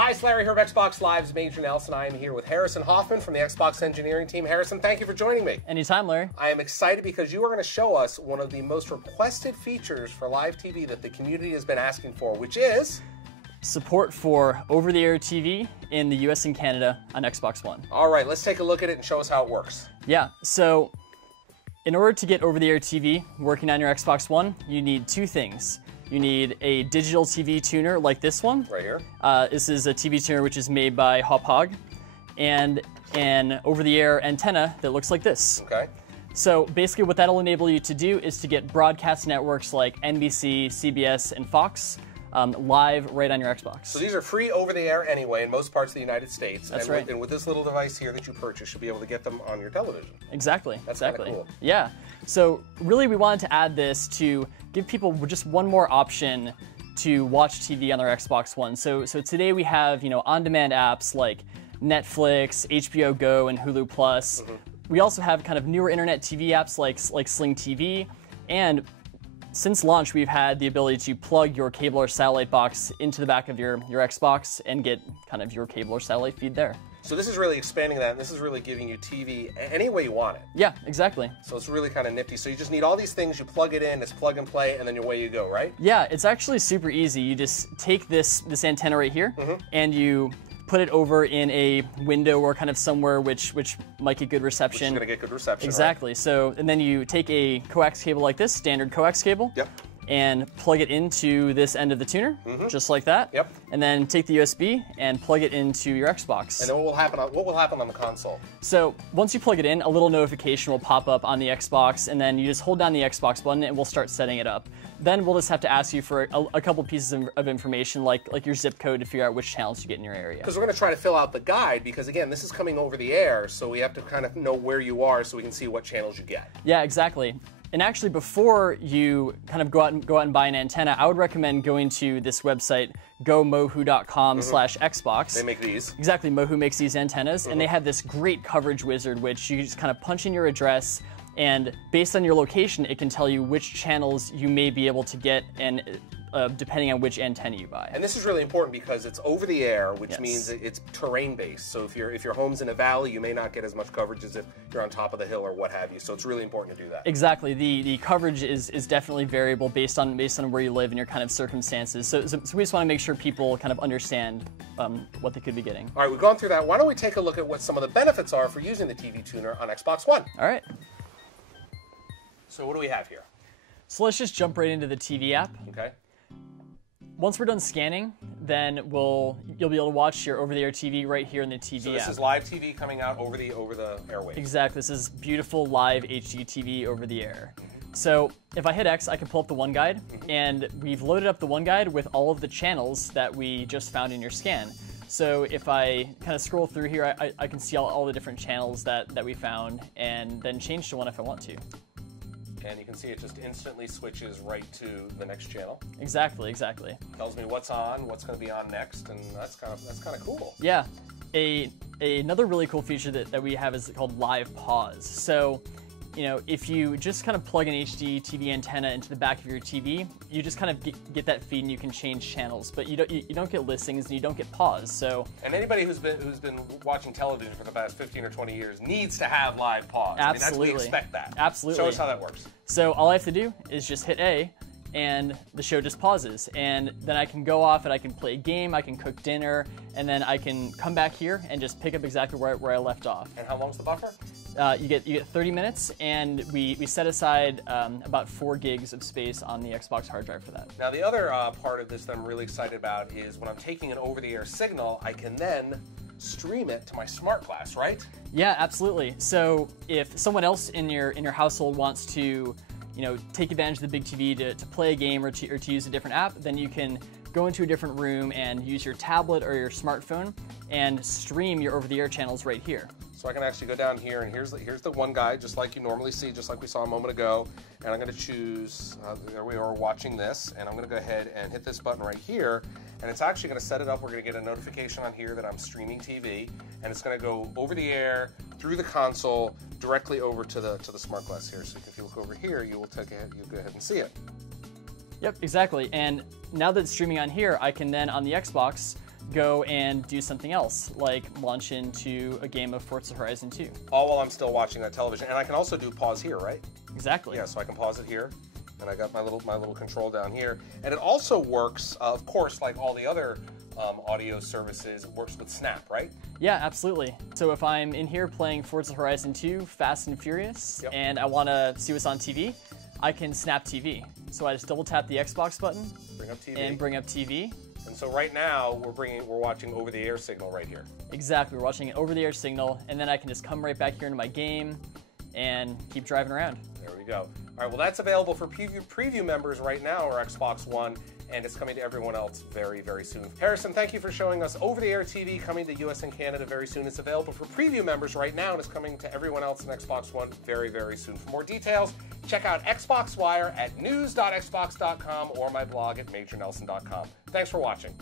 Hi, it's Larry Hryb, Xbox Live's Major Nelson. I am here with Harrison Hoffman from the Xbox engineering team. Harrison, thank you for joining me. Anytime, Larry. I am excited because you are going to show us one of the most requested features for live TV that the community has been asking for, which is support for over-the-air TV in the US and Canada on Xbox One. All right, let's take a look at it and show us how it works. Yeah, so in order to get over-the-air TV working on your Xbox One, you need two things. You need a digital TV tuner like this one. Right here. This is a TV tuner which is made by Hauppauge, and an over-the-air antenna that looks like this. Okay. So basically what that'll enable you to do is to get broadcast networks like NBC, CBS, and Fox live right on your Xbox. So these are free over the air anyway in most parts of the United States. That's and right. And with this little device here that you purchased, you'll be able to get them on your television. Exactly. That's exactly. kind of cool. Yeah. So really we wanted to add this to give people just one more option to watch TV on their Xbox One. So today we have, on-demand apps like Netflix, HBO Go, and Hulu Plus. Mm-hmm. We also have kind of newer internet TV apps like Sling TV, and since launch, we've had the ability to plug your cable or satellite box into the back of your Xbox and get kind of your cable or satellite feed there. So this is really expanding that, and this is really giving you TV any way you want it. Yeah, exactly. So it's really kind of nifty. So you just need all these things, you plug it in, it's plug and play, and then away you go, right? Yeah, it's actually super easy. You just take this antenna right here, and you put it over in a window or kind of somewhere which might get good reception. Which is going to get good reception. Exactly. Right? So, and then you take a coax cable like this, standard coax cable. Yep. And plug it into this end of the tuner, just like that. Yep. And then take the USB and plug it into your Xbox. And then what will happen on the console? So once you plug it in, a little notification will pop up on the Xbox, and then you just hold down the Xbox button and we'll start setting it up. Then we'll just have to ask you for a couple pieces of information, like your zip code, to figure out which channels you get in your area. Because we're going to try to fill out the guide, because again, this is coming over the air, so we have to kind of know where you are so we can see what channels you get. Yeah, exactly. And actually, before you kind of go out and buy an antenna, I would recommend going to this website, gomohu.com/Xbox. They make these. Exactly, Mohu makes these antennas, and they have this great coverage wizard, which you just kind of punch in your address, and based on your location, it can tell you which channels you may be able to get, and depending on which antenna you buy. And this is really important because it's over the air, which Yes. means it's terrain based. So if your home's in a valley, you may not get as much coverage as if you're on top of the hill or what have you. So it's really important to do that. Exactly. The coverage is definitely variable based on where you live and your kind of circumstances. So we just want to make sure people kind of understand what they could be getting. All right, we've gone through that. Why don't we take a look at what some of the benefits are for using the TV tuner on Xbox One? All right. So what do we have here? So let's just jump right into the TV app. Okay. Once we're done scanning, then you'll be able to watch your over-the-air TV right here in the TV So this app. is live TV coming out over the airwaves. Exactly. This is beautiful live HD TV over the air. So if I hit X, I can pull up the One Guide, and we've loaded up the One Guide with all of the channels that we just found in your scan. So if I kind of scroll through here, I can see all the different channels that we found, and then change to one if I want to. And you can see it just instantly switches right to the next channel. Exactly, exactly. Tells me what's on, what's going to be on next, and that's kind of cool. Yeah. Another really cool feature that we have is called Live Pause. So, if you just kind of plug an HD TV antenna into the back of your TV, you just kind of get that feed and you can change channels, but you don't get listings and you don't get pause. So, and anybody who's been watching television for the past 15 or 20 years needs to have live pause. Absolutely. I mean, we expect that. Absolutely. Show us how that works. So all I have to do is just hit A, and the show just pauses, and then I can go off and I can play a game, I can cook dinner, and then I can come back here and just pick up exactly where I left off. And how long's the buffer? You get 30 minutes, and we set aside about 4 gigs of space on the Xbox hard drive for that. Now the other part of this that I'm really excited about is when I'm taking an over-the-air signal, I can then stream it to my smart glass, right? Yeah, absolutely. So if someone else in your household wants to take advantage of the big TV to play a game or to use a different app, then you can go into a different room and use your tablet or your smartphone and stream your over-the-air channels right here. So I can actually go down here, and here's the One Guide, just like you normally see, just like we saw a moment ago. And I'm going to choose, there we are watching this, and I'm going to go ahead and hit this button right here, and it's actually going to set it up. We're going to get a notification on here that I'm streaming TV, and it's going to go over the air, through the console, directly over to the smart glass here. So if you look over here, you'll go ahead and see it. Yep, exactly. And now that it's streaming on here, I can then, on the Xbox, go and do something else, like launch into a game of Forza Horizon 2. All while I'm still watching that television. And I can also do pause here, right? Exactly. Yeah, so I can pause it here. And I got my little control down here. And it also works, of course, like all the other audio services, it works with Snap, right? Yeah, absolutely. So if I'm in here playing Forza Horizon 2, Fast and Furious, and I want to see what's on TV, I can Snap TV. So I just double tap the Xbox button, bring up TV, and bring up TV. And so right now we're watching over-the-air signal right here. Exactly, we're watching an over-the-air signal, and then I can just come right back here into my game and keep driving around. There we go. All right, well that's available for preview members right now, or Xbox One, and it's coming to everyone else very, very soon. Harrison, thank you for showing us over-the-air TV coming to US and Canada very soon. It's available for preview members right now, and it's coming to everyone else in Xbox One very, very soon. For more details, check out Xbox Wire at news.xbox.com or my blog at majornelson.com. Thanks for watching.